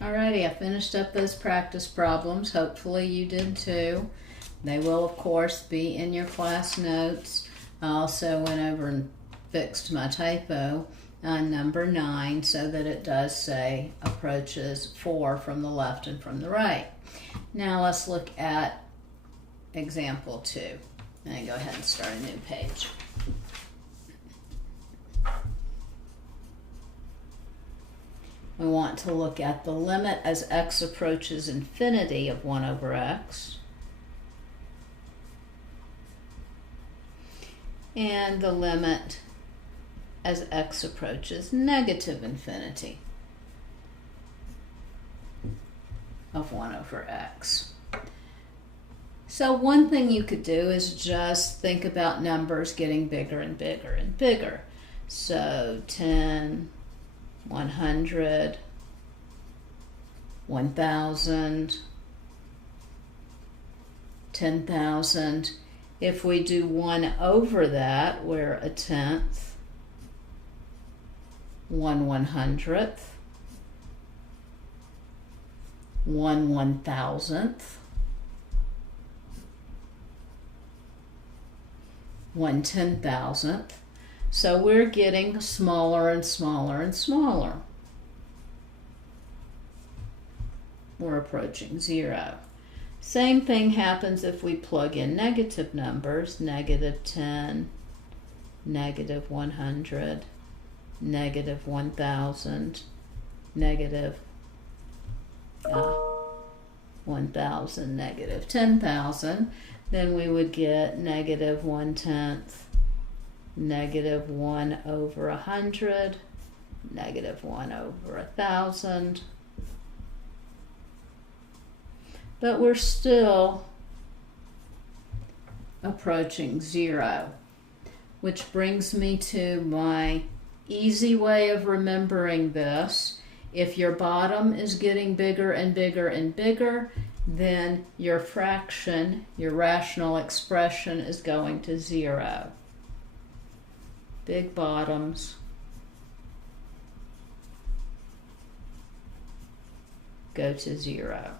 Alrighty, I finished up those practice problems. Hopefully you did too. They will, of course, be in your class notes. I also went over and fixed my typo on number 9 so that it does say approaches 4 from the left and from the right. Now let's look at example 2. And go ahead and start a new page. We want to look at the limit as x approaches infinity of 1 over x. And the limit as x approaches negative infinity of 1 over x. So one thing you could do is just think about numbers getting bigger and bigger and bigger. So 10, 100, 1,000, 10,000. If we do 1 over that, we're a tenth, 1 100th, 1 1,000th, 1 10,000th. So we're getting smaller and smaller and smaller. We're approaching 0. Same thing happens if we plug in negative numbers, negative 10, negative 100, negative 1,000, negative 1,000, negative 10,000. Then we would get negative 1/10, negative 1 over 100, negative 1 over 1,000. But we're still approaching 0, which brings me to my easy way of remembering this. If your bottom is getting bigger and bigger and bigger, then your fraction, your rational expression, is going to 0. Big bottoms go to 0.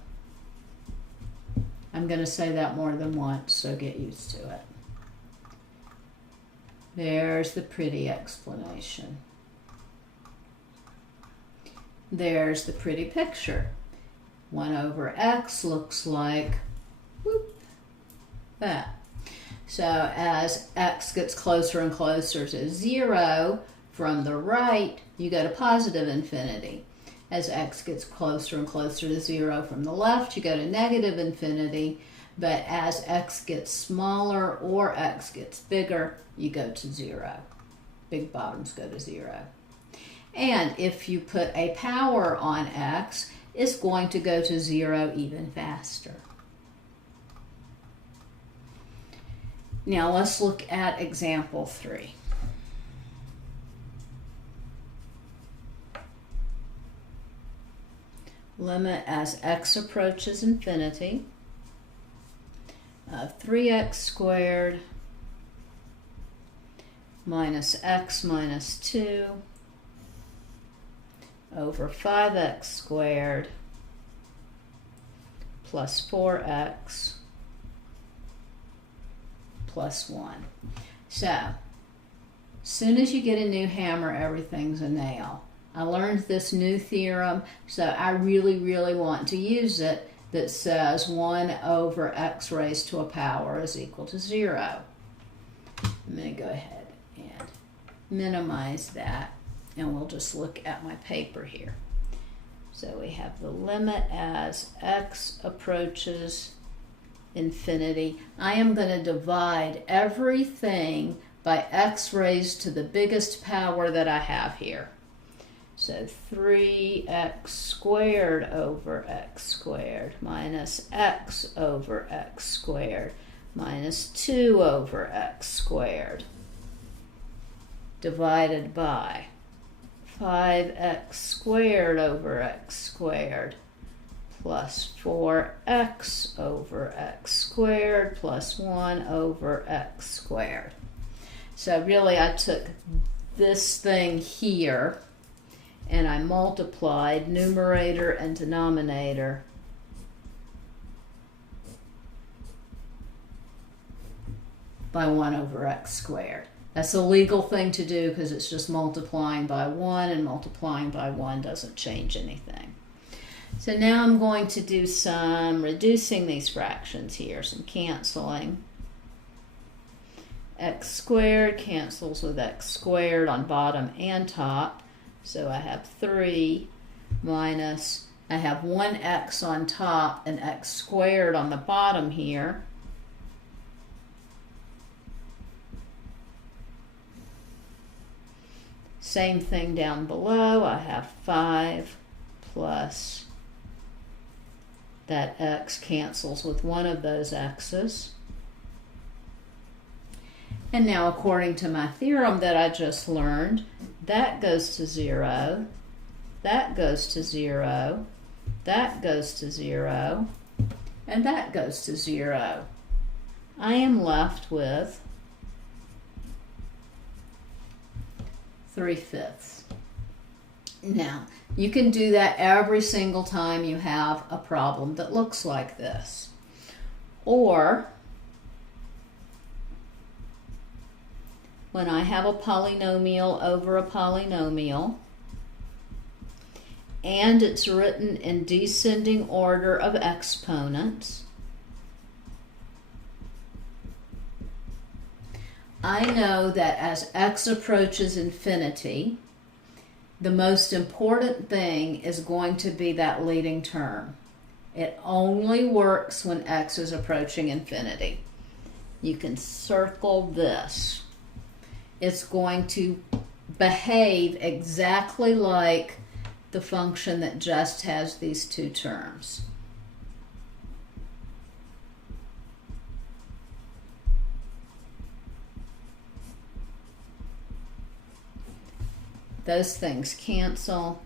I'm going to say that more than once, so get used to it. There's the pretty explanation. There's the pretty picture. 1 over x looks like that. So as x gets closer and closer to 0, from the right, you go to positive infinity. As x gets closer and closer to 0 from the left, you go to negative infinity. But as x gets smaller or x gets bigger, you go to 0. Big bottoms go to 0. And if you put a power on x, it's going to go to 0 even faster. Now let's look at example 3. Limit as x approaches infinity of 3x squared minus x minus 2 over 5x squared plus 4x plus 1. So, as soon as you get a new hammer, everything's a nail. I learned this new theorem, so I really, really want to use it, that says 1 over x raised to a power is equal to 0. I'm going to go ahead and minimize that, and we'll just look at my paper here. So we have the limit as x approaches infinity. I am going to divide everything by x raised to the biggest power that I have here. So 3x squared over x squared minus x over x squared minus 2 over x squared divided by 5x squared over x squared plus 4x over x squared plus 1 over x squared. So really I took this thing here and I multiplied numerator and denominator by 1 over x squared. That's a legal thing to do because it's just multiplying by 1, and multiplying by 1 doesn't change anything. So now I'm going to do some reducing these fractions here, some canceling. X squared cancels with x squared on bottom and top. So I have 3 minus, I have 1x on top and x squared on the bottom here. Same thing down below. I have 5 plus, that x cancels with one of those x's. And now, according to my theorem that I just learned, that goes to 0, that goes to 0, that goes to 0, and that goes to 0. I am left with 3/5. Now, you can do that every single time you have a problem that looks like this. Or when I have a polynomial over a polynomial, and it's written in descending order of exponents, I know that as x approaches infinity, the most important thing is going to be that leading term. It only works when x is approaching infinity. You can circle this. It's going to behave exactly like the function that just has these two terms. Those things cancel.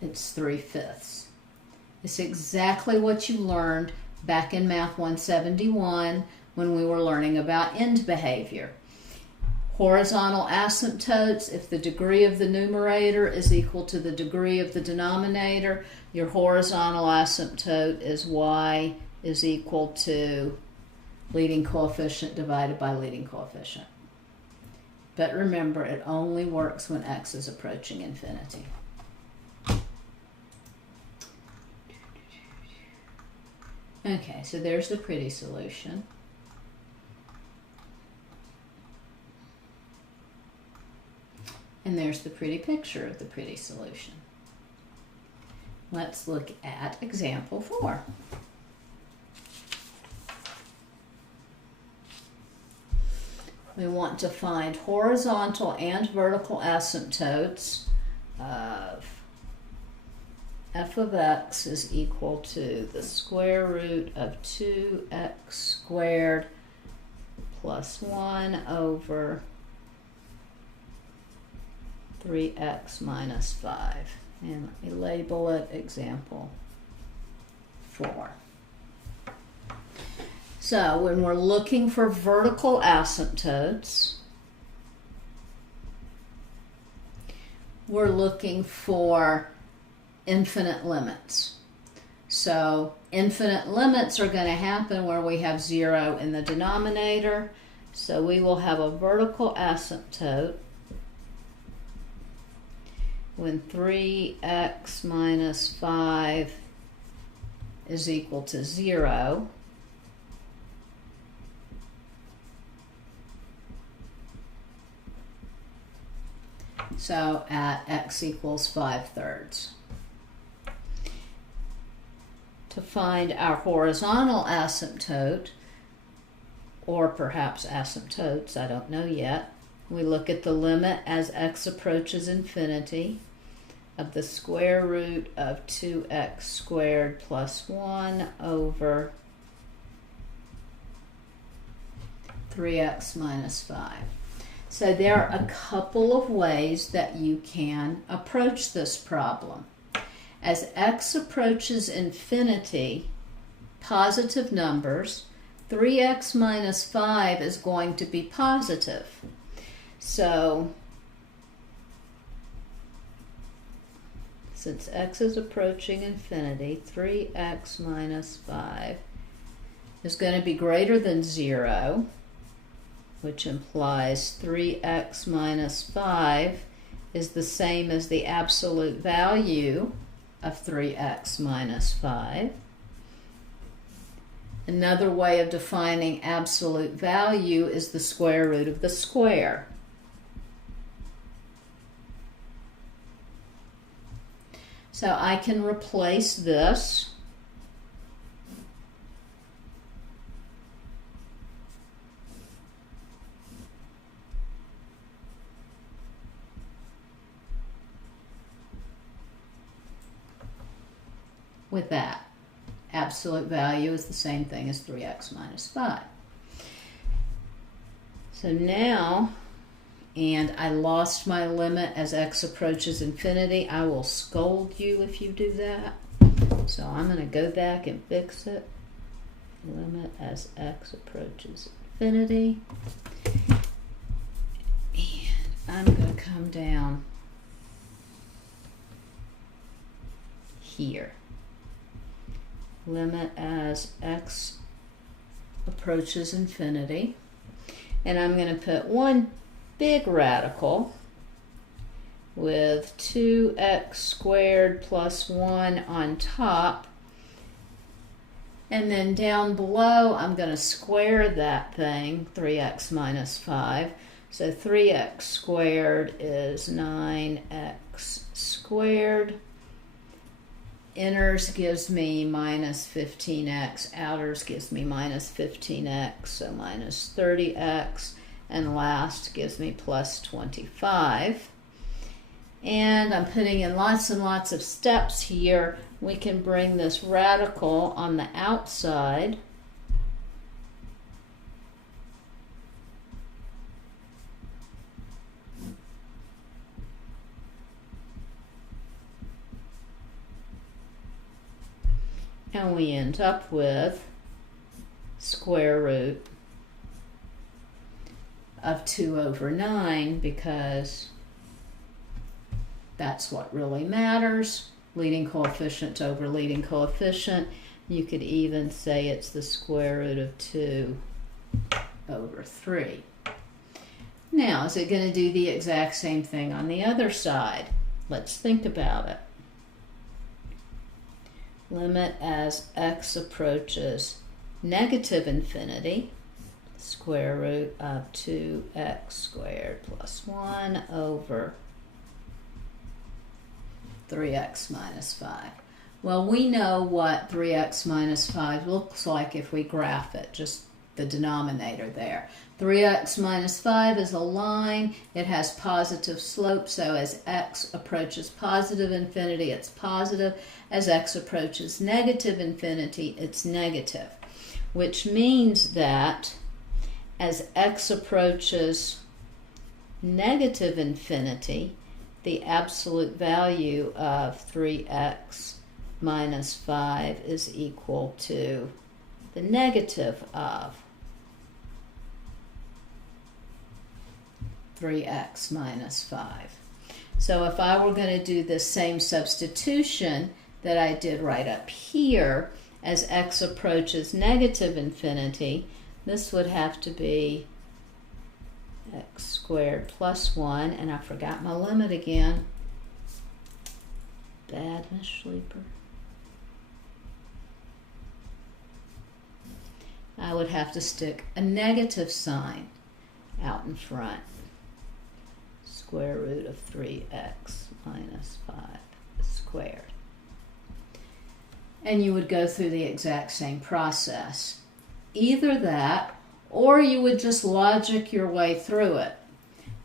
It's 3/5. It's exactly what you learned back in Math 171 when we were learning about end behavior. Horizontal asymptotes, if the degree of the numerator is equal to the degree of the denominator, your horizontal asymptote is y is equal to leading coefficient divided by leading coefficient. But remember, it only works when x is approaching infinity. Okay, so there's the pretty solution. And there's the pretty picture of the pretty solution. Let's look at example 4. We want to find horizontal and vertical asymptotes of f of x is equal to the square root of 2x squared plus 1 over 3x minus 5. And let me label it example 4. So when we're looking for vertical asymptotes, we're looking for infinite limits. So infinite limits are going to happen where we have 0 in the denominator. So we will have a vertical asymptote when 3x minus 5 is equal to 0. So at x equals 5/3. To find our horizontal asymptote, or perhaps asymptotes, I don't know yet, we look at the limit as x approaches infinity of the square root of 2x squared plus 1 over 3x minus 5. So there are a couple of ways that you can approach this problem. As x approaches infinity, positive numbers, 3x minus 5 is going to be positive. So since x is approaching infinity, 3x minus 5 is going to be greater than 0, which implies 3x minus 5 is the same as the absolute value of 3x minus 5. Another way of defining absolute value is the square root of the square. So I can replace this with that. Absolute value is the same thing as 3x minus 5. So now, and I lost my limit as x approaches infinity. I will scold you if you do that. So I'm going to go back and fix it. Limit as x approaches infinity. And I'm going to come down here. Limit as x approaches infinity. And I'm going to put one big radical with 2x squared plus 1 on top. And then down below, I'm going to square that thing, 3x minus 5. So 3x squared is 9x squared. Inners gives me minus 15x, outers gives me minus 15x, so minus 30x, and last gives me plus 25. And I'm putting in lots and lots of steps here. We can bring this radical on the outside. And we end up with square root of 2 over 9 because that's what really matters. Leading coefficient over leading coefficient. You could even say it's the square root of 2 over 3. Now, is it going to do the exact same thing on the other side? Let's think about it. Limit as x approaches negative infinity, square root of 2x squared plus 1 over 3x minus 5. Well, we know what 3x minus 5 looks like if we graph it, just the denominator there. 3x minus 5 is a line. It has positive slope, so as x approaches positive infinity, it's positive. As x approaches negative infinity, it's negative, which means that as x approaches negative infinity, the absolute value of 3x minus 5 is equal to the negative of 3x minus 5. So if I were going to do the same substitution that I did right up here, as x approaches negative infinity, this would have to be x squared plus 1, and I forgot my limit again. Bad, Miss Schleeper. I would have to stick a negative sign out in front. Square root of 3x minus 5 squared. And you would go through the exact same process. Either that, or you would just logic your way through it.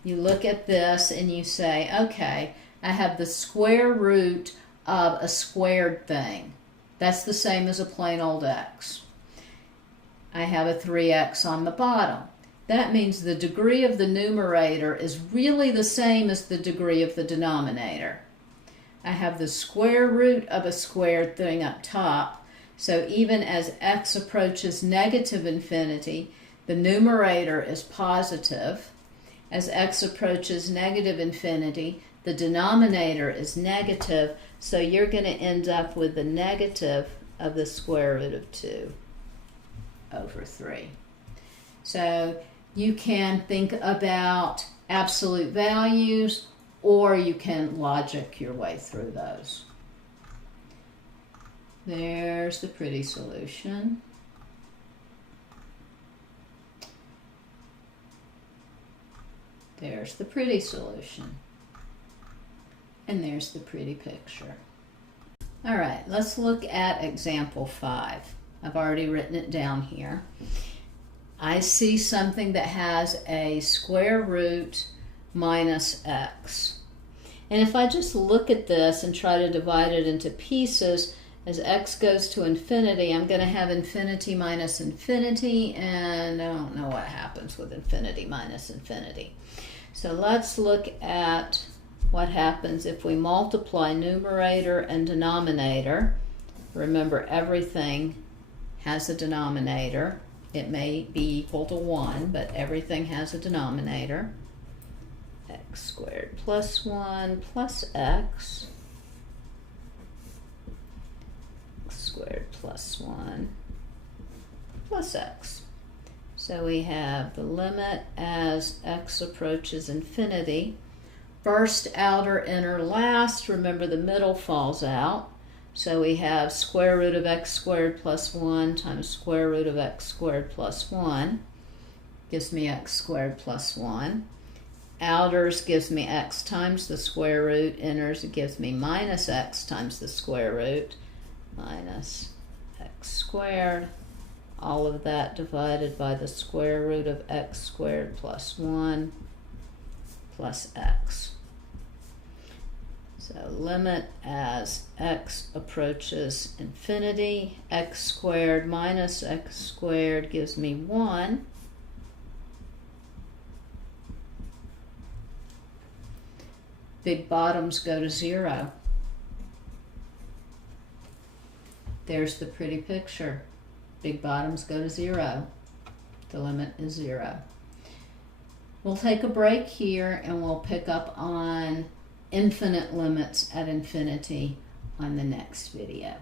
You look at this and you say, okay, I have the square root of a squared thing. That's the same as a plain old x. I have a 3x on the bottom. That means the degree of the numerator is really the same as the degree of the denominator. I have the square root of a squared thing up top, so even as x approaches negative infinity, the numerator is positive. As x approaches negative infinity, the denominator is negative, so you're going to end up with the negative of the square root of 2 over 3. So you can think about absolute values, or you can logic your way through those. There's the pretty solution. There's the pretty solution. And there's the pretty picture. All right, let's look at example 5. I've already written it down here. I see something that has a square root minus x. And if I just look at this and try to divide it into pieces, as x goes to infinity, I'm going to have infinity minus infinity, and I don't know what happens with infinity minus infinity. So let's look at what happens if we multiply numerator and denominator. Remember, everything has a denominator. It may be equal to 1, but everything has a denominator. X squared plus 1 plus x squared plus 1 plus x. So we have the limit as x approaches infinity. First, outer, inner, last. Remember, the middle falls out. So we have square root of x squared plus 1 times square root of x squared plus 1 gives me x squared plus 1. Outers gives me x times the square root. Inners gives me minus x times the square root minus x squared. All of that divided by the square root of x squared plus 1 plus x. So limit as x approaches infinity, x squared minus x squared gives me 1. Big bottoms go to 0. There's the pretty picture. Big bottoms go to 0. The limit is 0. We'll take a break here and we'll pick up on infinite limits at infinity on the next video.